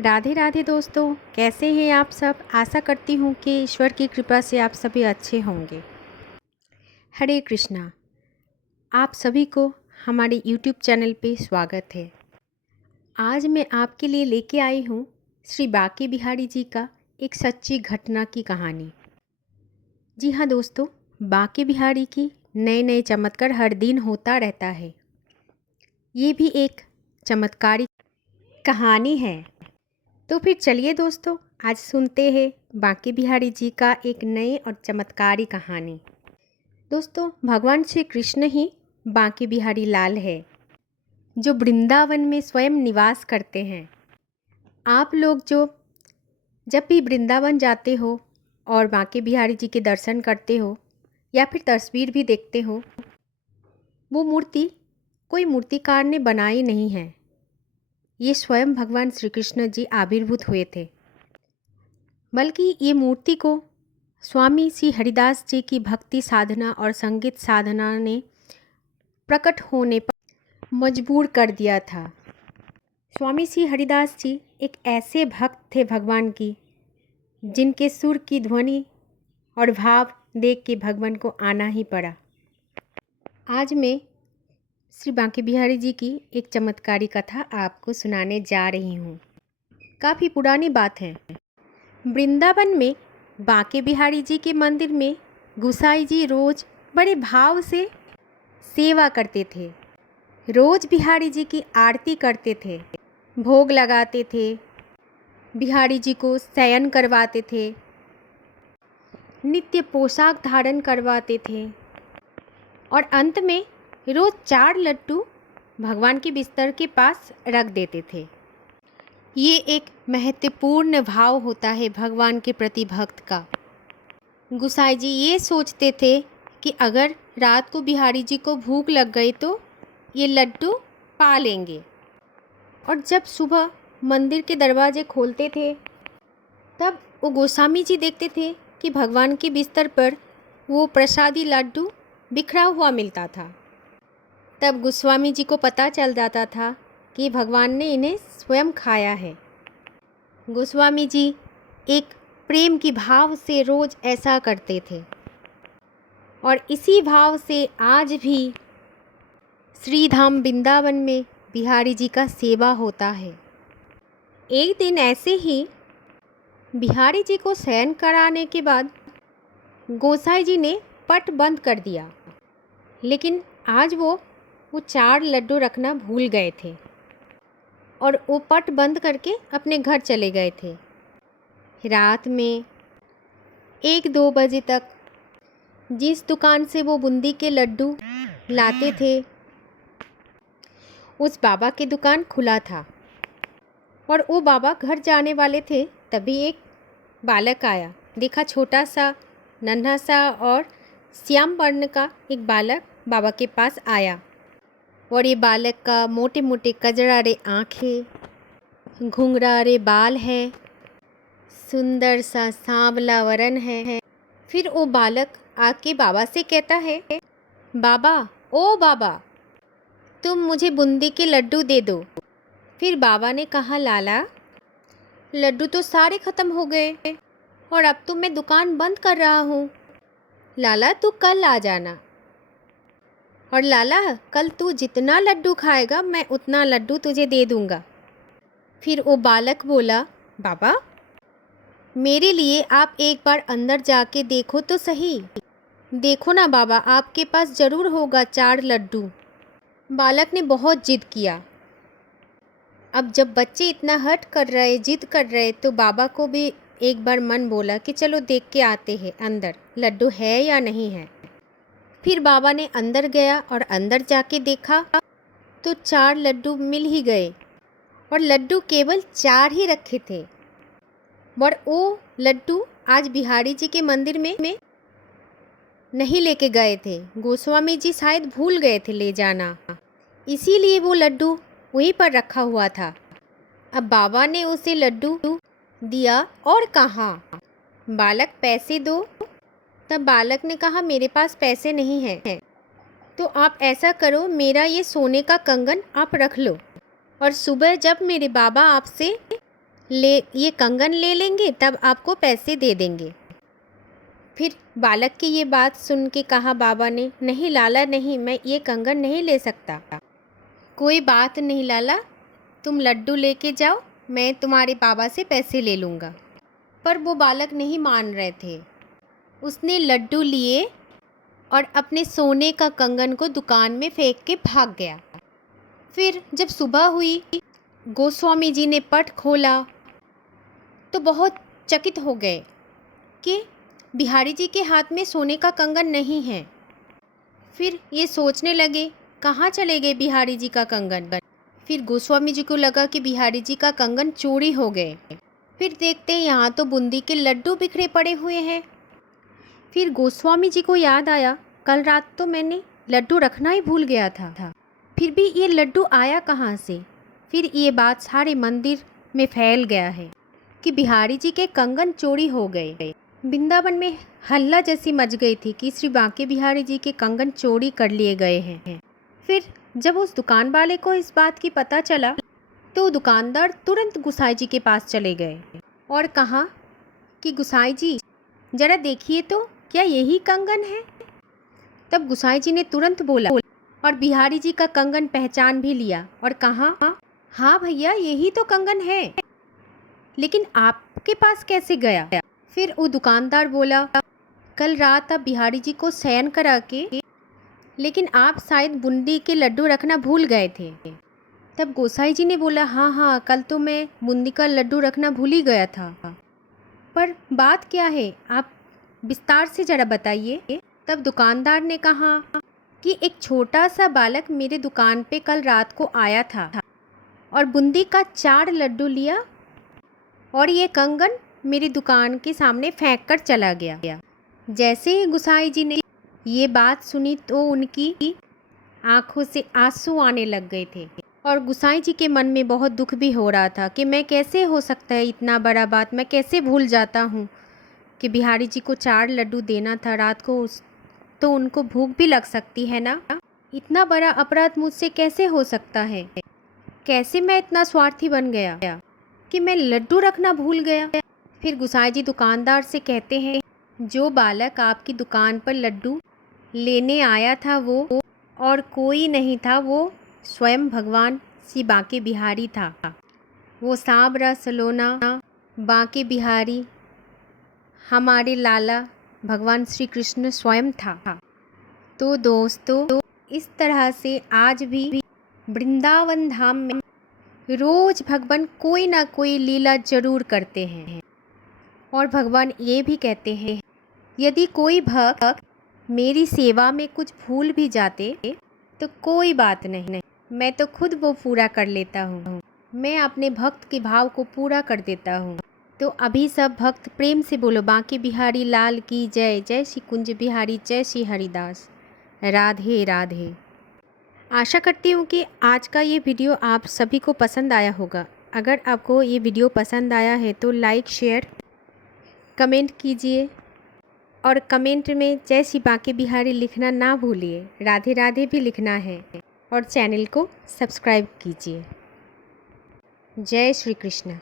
राधे राधे दोस्तों, कैसे हैं आप सब। आशा करती हूँ कि ईश्वर की कृपा से आप सभी अच्छे होंगे। हरे कृष्णा। आप सभी को हमारे यूट्यूब चैनल पे स्वागत है। आज मैं आपके लिए लेके आई हूँ श्री बांके बिहारी जी का एक सच्ची घटना की कहानी। जी हाँ दोस्तों, बांके बिहारी की नए नए चमत्कार हर दिन होता रहता है। ये भी एक चमत्कारी कहानी है। तो फिर चलिए दोस्तों, आज सुनते हैं बांके बिहारी जी का एक नई और चमत्कारी कहानी। दोस्तों, भगवान श्री कृष्ण ही बांके बिहारी लाल है, जो वृंदावन में स्वयं निवास करते हैं। आप लोग जो जब भी वृंदावन जाते हो और बांके बिहारी जी के दर्शन करते हो या फिर तस्वीर भी देखते हो, वो मूर्ति कोई मूर्तिकार ने बनाई नहीं है। ये स्वयं भगवान श्री कृष्ण जी आविर्भूत हुए थे। बल्कि ये मूर्ति को स्वामी श्री हरिदास जी की भक्ति साधना और संगीत साधना ने प्रकट होने पर मजबूर कर दिया था। स्वामी श्री हरिदास जी एक ऐसे भक्त थे भगवान की, जिनके सुर की ध्वनि और भाव देख के भगवान को आना ही पड़ा। आज मैं श्री बांके बिहारी जी की एक चमत्कारी कथा आपको सुनाने जा रही हूँ। काफ़ी पुरानी बात है। वृंदावन में बांके बिहारी जी के मंदिर में गुसाई जी रोज बड़े भाव से सेवा करते थे। रोज बिहारी जी की आरती करते थे, भोग लगाते थे, बिहारी जी को शयन करवाते थे, नित्य पोशाक धारण करवाते थे और अंत में रोज 4 लड्डू भगवान के बिस्तर के पास रख देते थे। ये एक महत्वपूर्ण भाव होता है भगवान के प्रति भक्त का। गुसाई जी ये सोचते थे कि अगर रात को बिहारी जी को भूख लग गई तो ये लड्डू पा लेंगे, और जब सुबह मंदिर के दरवाजे खोलते थे तब वो गोस्वामी जी देखते थे कि भगवान के बिस्तर पर वो प्रसादी लड्डू बिखरा हुआ मिलता था। तब गोस्वामी जी को पता चल जाता था कि भगवान ने इन्हें स्वयं खाया है। गोस्वामी जी एक प्रेम की भाव से रोज ऐसा करते थे और इसी भाव से आज भी श्रीधाम वृंदावन में बिहारी जी का सेवा होता है। एक दिन ऐसे ही बिहारी जी को शयन कराने के बाद गोसाई जी ने पट बंद कर दिया, लेकिन आज वो 4 लड्डू रखना भूल गए थे और वो पट बंद करके अपने घर चले गए थे। रात में 1-2 बजे तक जिस दुकान से वो बूंदी के लड्डू लाते थे उस बाबा की दुकान खुला था और वो बाबा घर जाने वाले थे। तभी एक बालक आया। देखा, छोटा सा नन्हा सा और श्याम वर्ण का एक बालक बाबा के पास आया और ये बालक का मोटे मोटे कजरारे आँखें, घुंघरारे बाल है, सुंदर सा सांवला वरण है। फिर वो बालक आके बाबा से कहता है, बाबा, ओ बाबा, तुम मुझे बूंदी के लड्डू दे दो। फिर बाबा ने कहा, लाला, लड्डू तो सारे ख़त्म हो गए और अब तो मैं दुकान बंद कर रहा हूँ। लाला, तू कल आ जाना, और लाला, कल तू जितना लड्डू खाएगा मैं उतना लड्डू तुझे दे दूँगा। फिर वो बालक बोला, बाबा, मेरे लिए आप एक बार अंदर जाके देखो तो सही। देखो ना बाबा, आपके पास ज़रूर होगा 4 लड्डू। बालक ने बहुत जिद किया। अब जब बच्चे इतना हट कर रहे, जिद कर रहे, तो बाबा को भी एक बार मन बोला कि चलो देख के आते हैं अंदर लड्डू है या नहीं है। फिर बाबा ने अंदर गया और अंदर जाके देखा तो 4 लड्डू मिल ही गए, और लड्डू केवल 4 ही रखे थे। और वो लड्डू आज बिहारी जी के मंदिर में नहीं लेके गए थे। गोस्वामी जी शायद भूल गए थे ले जाना, इसीलिए वो लड्डू वहीं पर रखा हुआ था। अब बाबा ने उसे लड्डू दिया और कहा, बालक, पैसे दो। तब बालक ने कहा, मेरे पास पैसे नहीं हैं। तो आप ऐसा करो, मेरा ये सोने का कंगन आप रख लो, और सुबह जब मेरे बाबा आपसे ये कंगन ले लेंगे तब आपको पैसे दे देंगे। फिर बालक की ये बात सुन के कहा बाबा ने, नहीं लाला नहीं, मैं ये कंगन नहीं ले सकता। कोई बात नहीं लाला, तुम लड्डू लेके जाओ, मैं तुम्हारे बाबा से पैसे ले लूँगा। पर वो बालक नहीं मान रहे थे। उसने लड्डू लिए और अपने सोने का कंगन को दुकान में फेंक के भाग गया। फिर जब सुबह हुई, गोस्वामी जी ने पट खोला तो बहुत चकित हो गए कि बिहारी जी के हाथ में सोने का कंगन नहीं है। फिर ये सोचने लगे कहाँ चले गए बिहारी जी का कंगन। फिर गोस्वामी जी को लगा कि बिहारी जी का कंगन चोरी हो गए। फिर देखते यहाँ तो बूंदी के लड्डू बिखरे पड़े हुए हैं। फिर गोस्वामी जी को याद आया, कल रात तो मैंने लड्डू रखना ही भूल गया था, फिर भी ये लड्डू आया कहाँ से। फिर ये बात सारे मंदिर में फैल गया है कि बिहारी जी के कंगन चोरी हो गए। वृंदावन में हल्ला जैसी मच गई थी कि श्री बांके बिहारी जी के कंगन चोरी कर लिए गए हैं। फिर जब उस दुकान वाले को इस बात की पता चला तो दुकानदार तुरंत गुसाई जी के पास चले गए और कहा कि गुसाई जी जरा देखिए तो क्या यही कंगन है। तब गुसाई जी ने तुरंत बोला और बिहारी जी का कंगन पहचान भी लिया और कहा, हाँ भैया यही तो कंगन है, लेकिन आपके पास कैसे गया। फिर वो दुकानदार बोला, कल रात आप बिहारी जी को शयन करा के, लेकिन आप शायद बूंदी के लड्डू रखना भूल गए थे। तब गोसाई जी ने बोला, हाँ कल तो मैं बूंदी का लड्डू रखना भूल ही गया था, पर बात क्या है आप विस्तार से ज़रा बताइए। तब दुकानदार ने कहा कि एक छोटा सा बालक मेरे दुकान पे कल रात को आया था और बूंदी का 4 लड्डू लिया और ये कंगन मेरी दुकान के सामने फेंक कर चला गया। जैसे ही गुसाई जी ने ये बात सुनी तो उनकी आंखों से आंसू आने लग गए थे और गुसाई जी के मन में बहुत दुख भी हो रहा था कि मैं कैसे हो सकता है इतना बड़ा बात, मैं कैसे भूल जाता हूँ कि बिहारी जी को 4 लड्डू देना था रात को, तो उनको भूख भी लग सकती है ना। इतना बड़ा अपराध मुझसे कैसे हो सकता है, कैसे मैं इतना स्वार्थी बन गया कि मैं लड्डू रखना भूल गया। फिर गुसाई जी दुकानदार से कहते हैं, जो बालक आपकी दुकान पर लड्डू लेने आया था वो और कोई नहीं था, वो स्वयं भगवान श्री बांके बिहारी था। वो सांवरा सलोना बांके बिहारी हमारे लाला भगवान श्री कृष्ण स्वयं था। तो दोस्तों, इस तरह से आज भी वृंदावन धाम में रोज भगवान कोई ना कोई लीला जरूर करते हैं और भगवान ये भी कहते हैं, यदि कोई भक्त मेरी सेवा में कुछ भूल भी जाते तो कोई बात नहीं, मैं तो खुद वो पूरा कर लेता हूँ, मैं अपने भक्त के भाव को पूरा कर देता हूँ। तो अभी सब भक्त प्रेम से बोलो, बांके बिहारी लाल की जय। जय श्री कुंज बिहारी, जय श्री हरिदास, राधे राधे। आशा करती हूँ कि आज का ये वीडियो आप सभी को पसंद आया होगा। अगर आपको ये वीडियो पसंद आया है तो लाइक शेयर कमेंट कीजिए और कमेंट में जय श्री बांके बिहारी लिखना ना भूलिए, राधे राधे भी लिखना है और चैनल को सब्सक्राइब कीजिए। जय श्री कृष्ण।